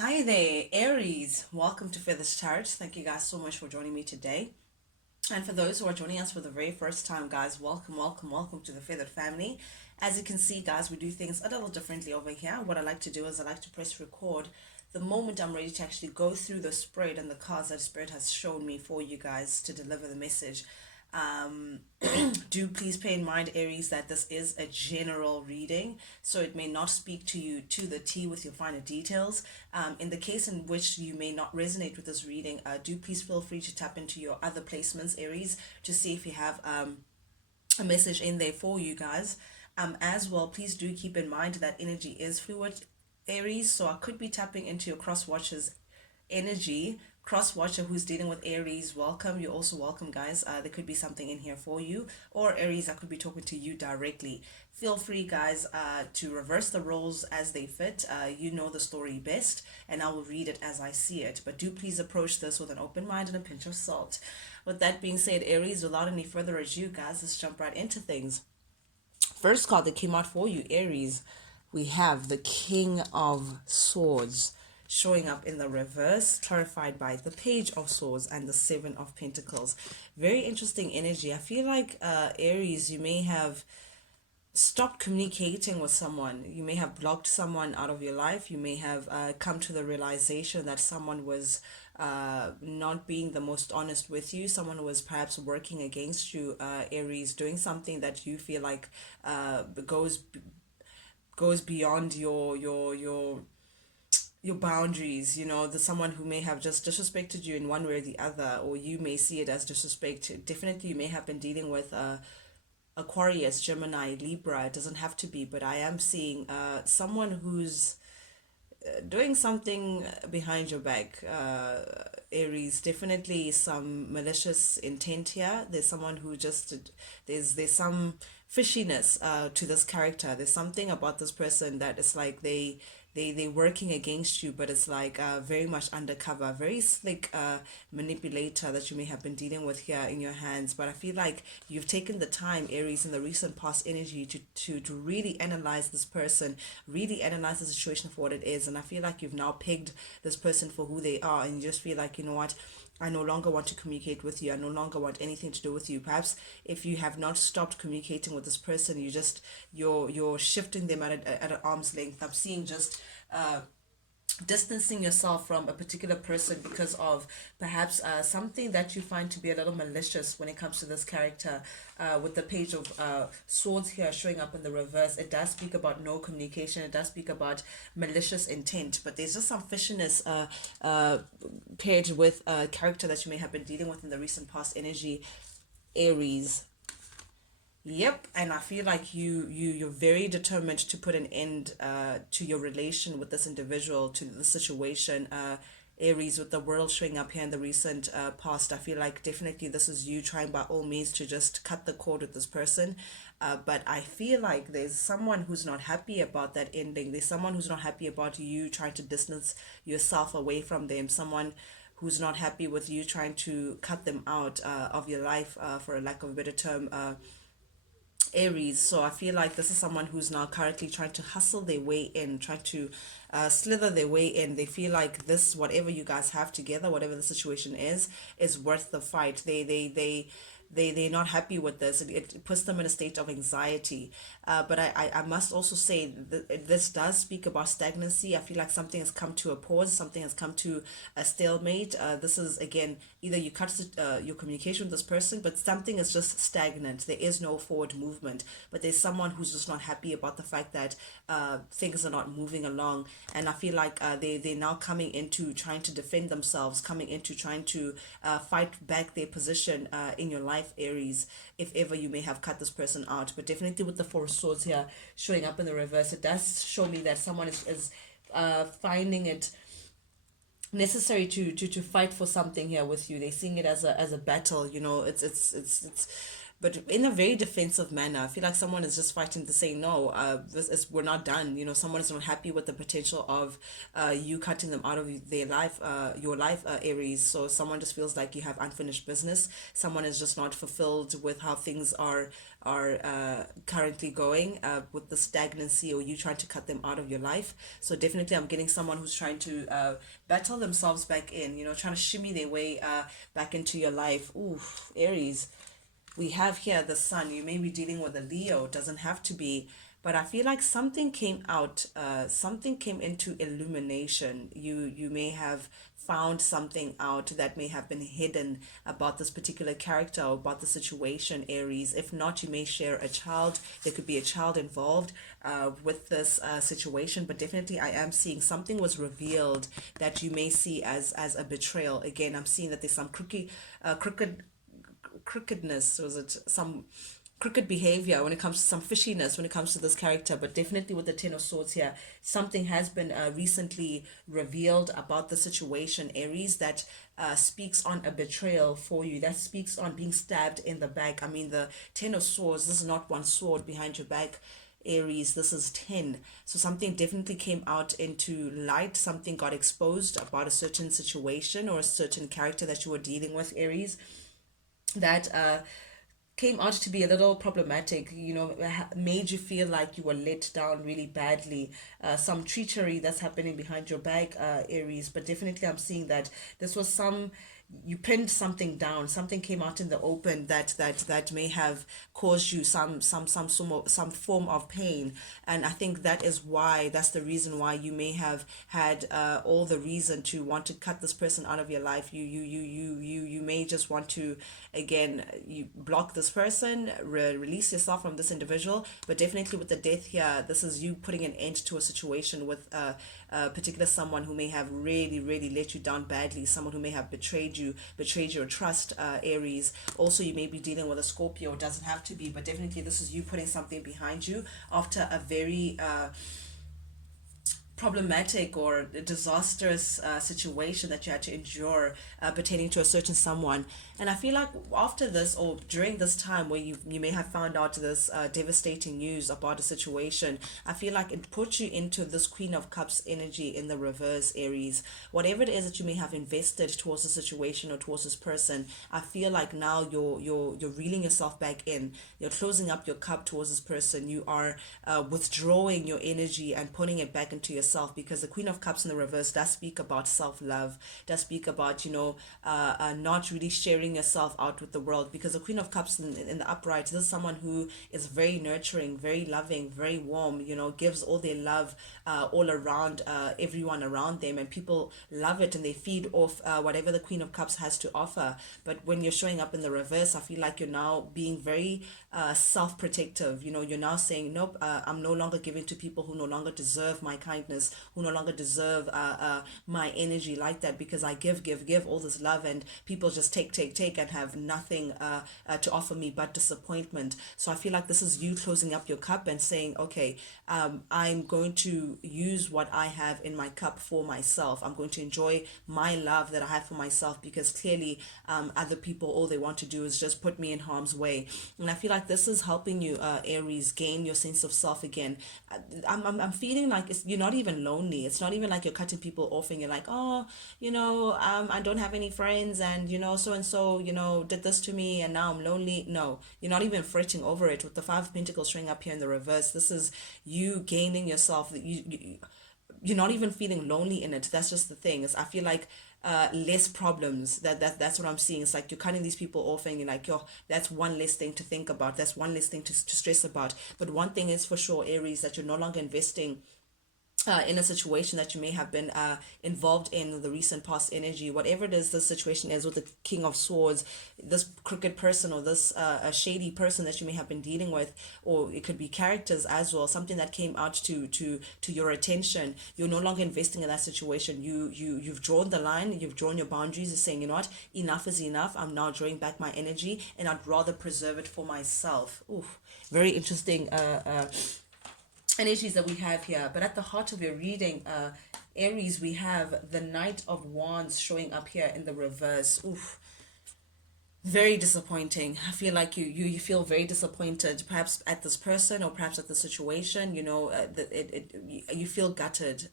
Hi there, Aries. Welcome to Feathers Chart. Thank you guys so much for joining me today. And for those who are joining us for the very first time, guys, welcome to the Feathered family. As you can see, guys, we do things a little differently over here. What I like to do is I like to press record the moment I'm ready to actually go through the spread and the cards that Spirit has shown me for you guys to deliver the message. Um, do please pay in mind, Aries, that this is a general reading, so it may not speak to you to the T with your finer details. In the case in which you may not resonate with this reading, do please feel free to tap into your other placements, Aries, to see if you have a message in there for you guys. As well, please do keep in mind that energy is fluid, Aries, so I could be tapping into your cross watchers energy. Cross watcher who's dealing with Aries, welcome. You're also welcome, guys. There could be something in here for you, or Aries, I could be talking to you directly. Feel free, guys, to reverse the roles as they fit. You know the story best, and I will read it as I see it. But do please approach this with an open mind and a pinch of salt. With that being said, Aries, without any further ado, guys, let's jump right into things. First card that came out for you, Aries, we have the King of Swords showing up in the reverse, clarified by the Page of Swords and the Seven of Pentacles. Very interesting energy. I feel like Aries, you may have stopped communicating with someone. You may have blocked someone out of your life. You may have come to the realization that someone was not being the most honest with you. Someone was perhaps working against you, Aries, doing something that you feel like goes beyond your boundaries. You know, the someone who may have just disrespected you in one way or the other, or you may see it as disrespect. Definitely, you may have been dealing with Aquarius, Gemini, Libra. It doesn't have to be, but I am seeing someone who's doing something behind your back. Aries, definitely some malicious intent here. There's someone who just there's some fishiness to this character. There's something about this person that is like they working against you, but it's like very much undercover, very slick manipulator that you may have been dealing with here in your hands. But I feel like you've taken the time, Aries, in the recent past energy to really analyze this person, really analyze the situation for what it is. And I feel like you've now pegged this person for who they are, and you just feel like, you know what, I no longer want to communicate with you. I no longer want anything to do with you. Perhaps if you have not stopped communicating with this person, you're shifting them at an arm's length. I'm seeing just distancing yourself from a particular person because of perhaps something that you find to be a little malicious when it comes to this character. With the Page of Swords here showing up in the reverse, it does speak about no communication. It does speak about malicious intent, but there's just some fishiness paired with a character that you may have been dealing with in the recent past energy, Aries. Yep, and I feel like you're very determined to put an end to your relation with this individual, to the situation. Aries, with the world showing up here in the recent past, I feel like definitely this is you trying by all means to just cut the cord with this person. But I feel like there's someone who's not happy about that ending. There's someone who's not happy about you trying to distance yourself away from them. Someone who's not happy with you trying to cut them out of your life, for a lack of a better term. Aries. So I feel like this is someone who's now currently trying to hustle their way in, trying to slither their way in. They feel like this, whatever you guys have together, whatever the situation is worth the fight. They're not happy with this. It puts them in a state of anxiety. But I must also say that this does speak about stagnancy. I feel like something has come to a pause, something has come to a stalemate. This is, again, either you cut your communication with this person, but something is just stagnant. There is no forward movement. But there's someone who's just not happy about the fact that things are not moving along. And I feel like they're now coming into trying to defend themselves, coming into trying to fight back their position in your life, Aries, if ever you may have cut this person out. But definitely with the Four of Swords here showing up in the reverse, it does show me that someone is finding it necessary to fight for something here with you. They're seeing it as a battle. You know, it's but in a very defensive manner. I feel like someone is just fighting to say no. This is we're not done. You know, someone is not happy with the potential of you cutting them out of their life, your life, Aries. So someone just feels like you have unfinished business. Someone is just not fulfilled with how things are currently going, with the stagnancy, or you trying to cut them out of your life. So definitely I'm getting someone who's trying to battle themselves back in, you know, trying to shimmy their way back into your life. Ooh, Aries, we have here the sun. You may be dealing with a Leo, doesn't have to be, but I feel like something came out, something came into illumination. You may have found something out that may have been hidden about this particular character or about the situation, Aries. If not, you may share a child. There could be a child involved with this situation, but definitely I am seeing something was revealed that you may see as a betrayal. Again, I'm seeing that there's some crookedness, was it some crooked behavior when it comes to some fishiness when it comes to this character. But definitely with the Ten of Swords here, something has been recently revealed about the situation, Aries, that speaks on a betrayal for you, that speaks on being stabbed in the back. I mean, the Ten of Swords, this is not one sword behind your back, Aries, this is 10. So something definitely came out into light, something got exposed about a certain situation or a certain character that you were dealing with, Aries, that came out to be a little problematic, you know, made you feel like you were let down really badly. Some treachery that's happening behind your back, Aries. But definitely I'm seeing that this was some, you pinned something down, something came out in the open that may have caused you some form of pain. And I think that is why, that's the reason why you may have had all the reason to want to cut this person out of your life. You may just want to, again, you block this person, release yourself from this individual. But definitely with the death here, this is you putting an end to a situation with a particular someone who may have really let you down badly, someone who may have betrayed your trust, Aries. Also, you may be dealing with a Scorpio, it doesn't have to be, but definitely this is you putting something behind you after a very problematic or disastrous situation that you had to endure pertaining to a certain someone. And I feel like after this, or during this time where you may have found out this devastating news about a situation, I feel like it put you into this Queen of Cups energy in the reverse, Aries. Whatever it is that you may have invested towards a situation or towards this person, I feel like now you're reeling yourself back in. You're closing up your cup towards this person. You are withdrawing your energy and putting it back into yourself, because the Queen of Cups in the reverse does speak about self-love, does speak about, you know, not really sharing yourself out with the world. Because the Queen of Cups in the upright, this is someone who is very nurturing, very loving, very warm, you know, gives all their love all around everyone around them, and people love it and they feed off whatever the Queen of Cups has to offer. But when you're showing up in the reverse, I feel like you're now being very self-protective. You know, you're now saying, nope, I'm no longer giving to people who no longer deserve my kindness, who no longer deserve my energy like that, because I give all this love, and people just take and have nothing to offer me but disappointment. So I feel like this is you closing up your cup and saying, okay, I'm going to use what I have in my cup for myself. I'm going to enjoy my love that I have for myself, because clearly other people, all they want to do is just put me in harm's way. And I feel like this is helping you, Aries, gain your sense of self again. I'm feeling like you're not even lonely. It's not even like you're cutting people off and you're like, oh, you know, I don't have any friends, and you know, so and so, you know, did this to me and now I'm lonely. No, you're not even fretting over it. With the Five of Pentacles showing up here in the reverse, this is you gaining yourself. You're not even feeling lonely in it. That's just the thing, is I feel like less problems. That's what I'm seeing. It's like you're cutting these people off and you're like, yo, that's one less thing to think about, that's one less thing to stress about. But one thing is for sure, Aries, that you're no longer investing in a situation that you may have been involved in the recent past energy. Whatever it is the situation is with the King of Swords, this crooked person, or this a shady person that you may have been dealing with, or it could be characters as well, something that came out to your attention. You're no longer investing in that situation. You've drawn the line, you've drawn your boundaries. You're saying, you know what, enough is enough. I'm now drawing back my energy, and I'd rather preserve it for myself. Ooh, very interesting energies that we have here. But at the heart of your reading, Aries, we have the Knight of Wands showing up here in the reverse. Oof. Very disappointing. I feel like you feel very disappointed, perhaps at this person or perhaps at the situation. You feel gutted,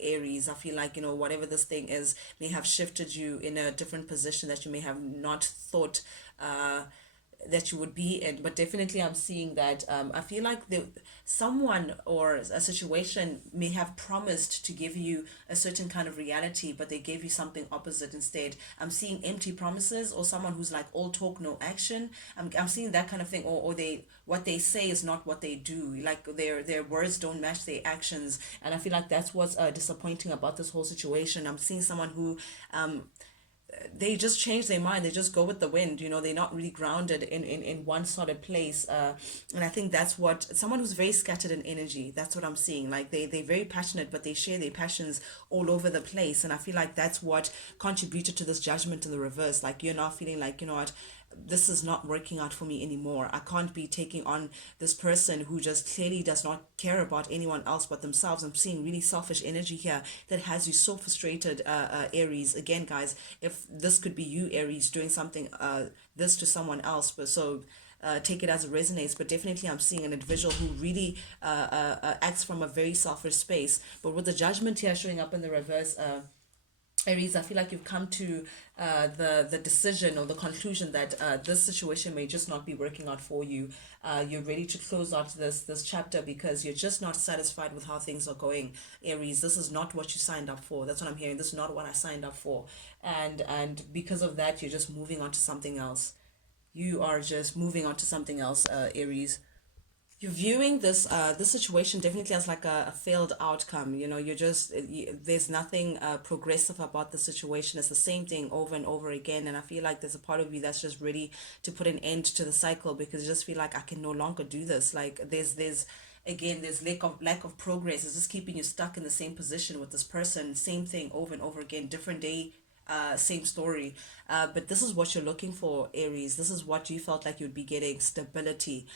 Aries. I feel like, whatever this thing is may have shifted you in a different position that you may have not thought uh, that you would be in. But definitely I'm seeing that, I feel like someone or a situation may have promised to give you a certain kind of reality, but they gave you something opposite instead. I'm seeing empty promises, or someone who's like all talk no action. I'm seeing that kind of thing, or they, what they say is not what they do, like their words don't match their actions. And I feel like that's what's disappointing about this whole situation. I'm seeing someone who, they just change their mind, they just go with the wind, they're not really grounded in one solid place. And I think that's what someone who's very scattered in energy, that's what I'm seeing. Like they're very passionate, but they share their passions all over the place. And I feel like that's what contributed to this judgment in the reverse. Like you're now feeling like, what, this is not working out for me anymore. I can't be taking on this person who just clearly does not care about anyone else but themselves. I'm seeing really selfish energy here that has you so frustrated, Aries. Again, guys, if this could be you, Aries, doing something this to someone else, but so take it as it resonates. But definitely I'm seeing an individual who really acts from a very selfish space. But with the judgment here showing up in the reverse, Aries, I feel like you've come to the decision or the conclusion that this situation may just not be working out for you. You're ready to close out this chapter because you're just not satisfied with how things are going. Aries, this is not what you signed up for. That's what I'm hearing. This is not what I signed up for, and because of that, you're just moving on to something else. You are just moving on to something else, Aries. You're viewing this situation definitely as like a failed outcome. You're just there's nothing progressive about the situation. It's the same thing over and over again, and I feel like there's a part of you that's just ready to put an end to the cycle because you just feel like I can no longer do this. Like there's again, there's lack of progress. It's just keeping you stuck in the same position with this person, same thing over and over again, different day, same story. But this is what you're looking for, Aries. This is what you felt like you'd be getting: stability.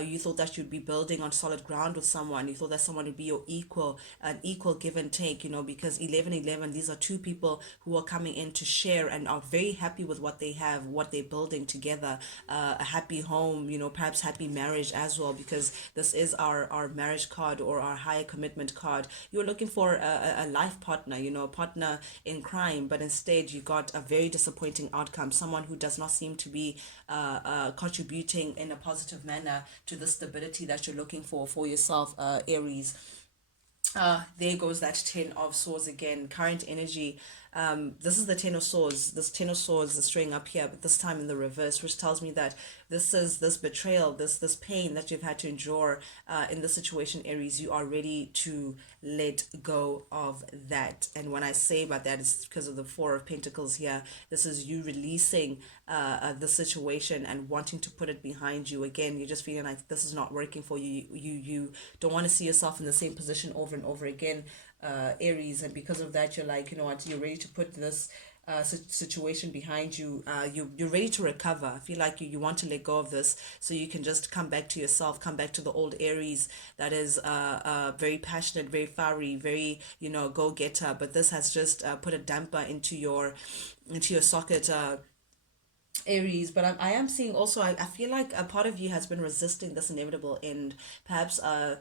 You thought that you'd be building on solid ground with someone. You thought that someone would be your equal, an equal give and take, because 1111, these are two people who are coming in to share and are very happy with what they have, what they're building together. A happy home, perhaps happy marriage as well, because this is our marriage card or our higher commitment card. You're looking for a life partner, a partner in crime, but instead you got a very disappointing outcome. Someone who does not seem to be contributing in a positive manner to the stability that you're looking for yourself, Aries. There goes that 10 of swords again, current energy. This is the 10 of swords. This 10 of swords is showing up here, but this time in the reverse, which tells me that this is this betrayal, this pain that you've had to endure in this situation, Aries. You are ready to let go of that. And when I say about that, it's because of the Four of Pentacles here. This is you releasing the situation and wanting to put it behind you. Again, you're just feeling like this is not working for you. You don't want to see yourself in the same position over and over again, Aries. And because of that, you're like, what, you're ready to put this situation behind you. You're ready to recover. I feel like you want to let go of this so you can just come back to yourself, come back to the old Aries that is very passionate, very fiery, very go getter. But this has just put a damper into your socket, Aries. But I am seeing also, I feel like a part of you has been resisting this inevitable end. Perhaps the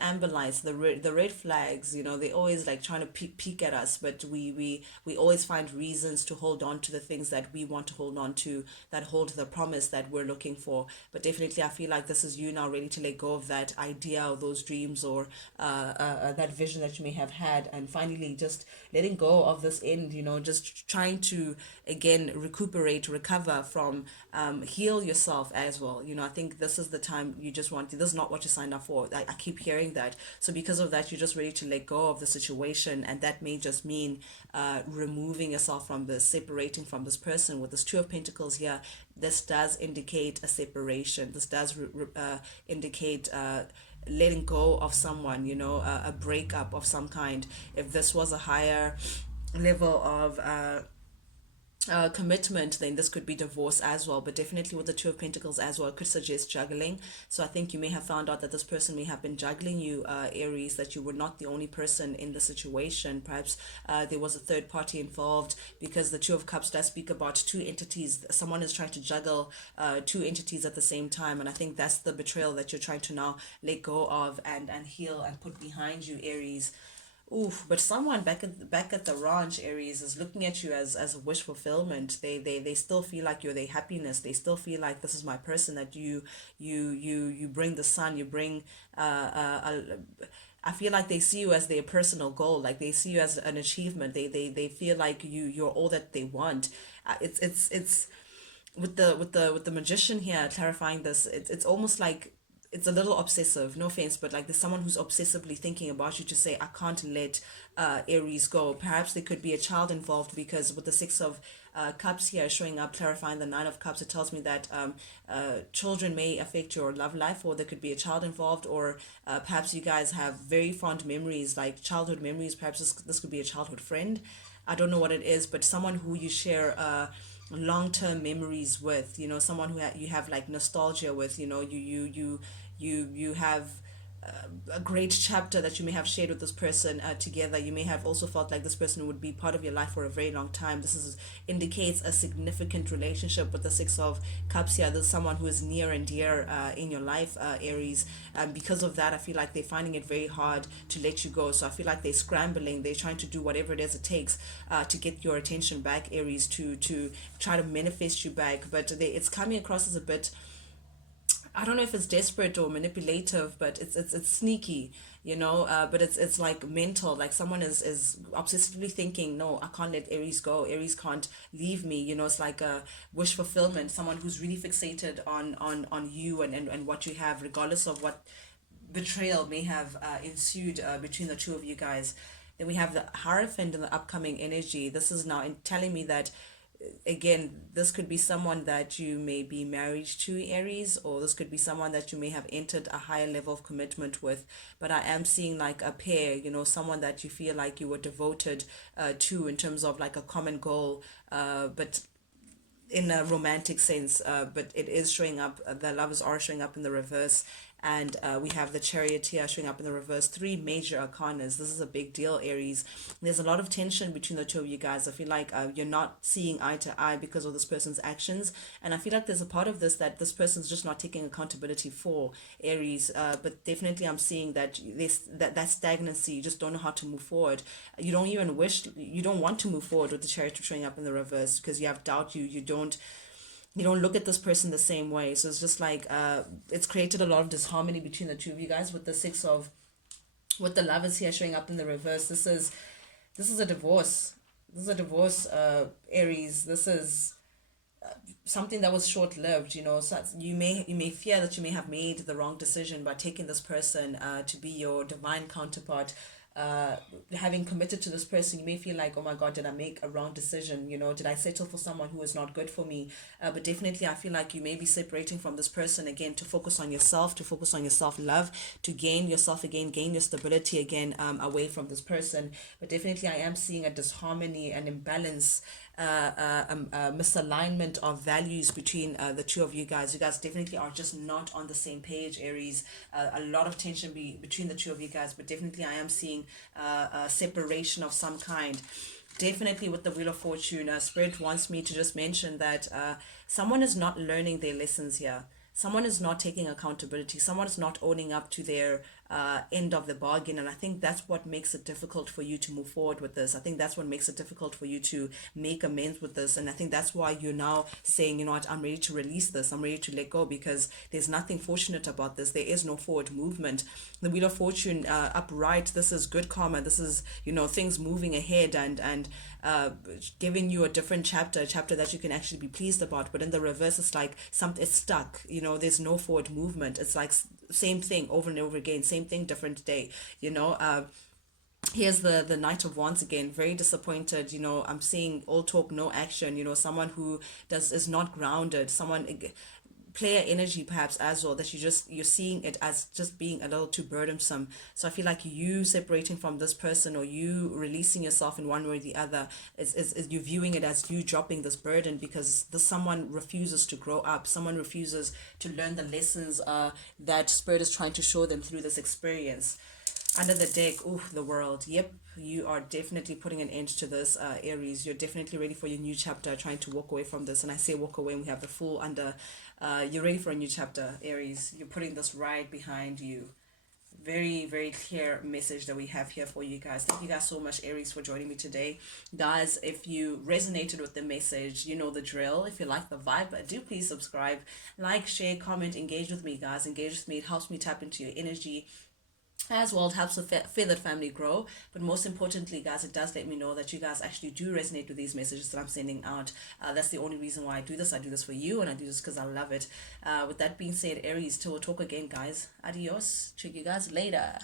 amber lights, the red flags, they always like trying to peek at us, but we always find reasons to hold on to the things that we want to hold on to, that hold the promise that we're looking for. But definitely I feel like this is you now ready to let go of that idea or those dreams or that vision that you may have had, and finally just letting go of this end, just trying to again recuperate, recover from, heal yourself as well. I think this is the time you just want, this is not what you signed up for. I keep hearing that. So because of that, you're just ready to let go of the situation, and that may just mean removing yourself from this, separating from this person. With this Two of Pentacles here, this does indicate a separation. This does indicate letting go of someone, a breakup of some kind. If this was a higher level of commitment, then this could be divorce as well. But definitely with the Two of Pentacles as well, it could suggest juggling. So I think you may have found out that this person may have been juggling you, Aries, that you were not the only person in the situation. Perhaps there was a third party involved, because the Two of Cups does speak about two entities. Someone is trying to juggle two entities at the same time. And I think that's the betrayal that you're trying to now let go of and heal and put behind you, Aries. Oof, but someone back at the ranch, Aries, is looking at you as a wish fulfillment. They still feel like you're their happiness. They still feel like this is my person, that you bring the sun, you bring I feel like they see you as their personal goal. Like they see you as an achievement. They feel like you're all that they want. It's with the magician here clarifying this. It's almost like it's a little obsessive, no offense, but like there's someone who's obsessively thinking about you to say, I can't let Aries go. Perhaps there could be a child involved, because with the Six of Cups here showing up, clarifying the Nine of Cups, it tells me that children may affect your love life, or there could be a child involved, or perhaps you guys have very fond memories, like childhood memories. Perhaps this could be a childhood friend. I don't know what it is, but someone who you share long-term memories with, someone who you have like nostalgia with, you have a great chapter that you may have shared with this person together. You may have also felt like this person would be part of your life for a very long time. This indicates a significant relationship with the Six of Cups here. There's someone who is near and dear in your life, Aries. Because of that, I feel like they're finding it very hard to let you go. So I feel like they're scrambling. They're trying to do whatever it is it takes to get your attention back, Aries, to try to manifest you back. But it's coming across as a bit, I don't know if it's desperate or manipulative, but it's sneaky, but it's like mental. Like someone is obsessively thinking, no, I can't let Aries go. Aries can't leave me. It's like a wish fulfillment. Someone who's really fixated on you and what you have, regardless of what betrayal may have ensued between the two of you guys. Then we have the Hierophant in the upcoming energy. This is now telling me that, again, this could be someone that you may be married to, Aries, or this could be someone that you may have entered a higher level of commitment with. But I am seeing like a pair, someone that you feel like you were devoted to, in terms of like a common goal, but in a romantic sense, but it is showing up, the lovers are showing up in the reverse. And we have the Chariot here showing up in the reverse. Three major arcanas. This is a big deal, Aries. There's a lot of tension between the two of you guys. I feel like you're not seeing eye to eye because of this person's actions. And I feel like there's a part of this that this person's just not taking accountability for, Aries. But definitely I'm seeing that that stagnancy, you just don't know how to move forward. You don't want to move forward with the Chariot showing up in the reverse, because you have doubt. You don't look at this person the same way. So it's just like it's created a lot of disharmony between the two of you guys. With the lovers here showing up in the reverse, this is a divorce. This is a divorce, Aries. This is something that was short lived. So you may fear that you may have made the wrong decision by taking this person to be your divine counterpart. Having committed to this person, you may feel like, oh my god, did I make a wrong decision? Did I settle for someone who is not good for me? But definitely I feel like you may be separating from this person again, to focus on yourself, to focus on your self-love, to gain yourself again, gain your stability again, away from this person. But definitely I am seeing a disharmony, an imbalance, misalignment of values between the two of you guys. You guys definitely are just not on the same page, Aries. A lot of tension between the two of you guys, but definitely I am seeing a separation of some kind. Definitely with the Wheel of Fortune, Spirit wants me to just mention that someone is not learning their lessons here. Someone is not taking accountability. Someone is not owning up to their end of the bargain. And I think that's what makes it difficult for you to move forward with this. I think that's what makes it difficult for you to make amends with this. And I think that's why you're now saying, you know what, I'm ready to release this. I'm ready to let go, because there's nothing fortunate about this. There is no forward movement. The Wheel of Fortune upright, this is good karma. This is, things moving ahead and giving you a different chapter, a chapter that you can actually be pleased about. But in the reverse, it's like it's stuck. There's no forward movement. It's like same thing over and over again, same thing, different day. Here's the Knight of Wands again, very disappointed. I'm seeing all talk, no action. Someone who is not grounded, someone player energy perhaps as well, that you're seeing it as just being a little too burdensome. So I feel like you separating from this person, or you releasing yourself in one way or the other, is you viewing it as you dropping this burden, because this someone refuses to grow up, someone refuses to learn the lessons that spirit is trying to show them through this experience. Under the deck, ooh, the world. Yep, you are definitely putting an end to this, Aries. You're definitely ready for your new chapter, trying to walk away from this. And I say walk away, and we have the Fool under. You're ready for a new chapter, Aries. You're putting this right behind you. Very, very clear message that we have here for you guys. Thank you guys so much, Aries, for joining me today. Guys, if you resonated with the message, you know the drill. If you like the vibe, do please subscribe, like, share, comment, engage with me, guys. Engage with me. It helps me tap into your energy as well. It helps the feathered family grow. But most importantly, guys, it does let me know that you guys actually do resonate with these messages that I'm sending out. That's the only reason why I do this. I do this for you, and I do this because I love it. With that being said, Aries, till we'll talk again, guys. Adios. Check you guys later.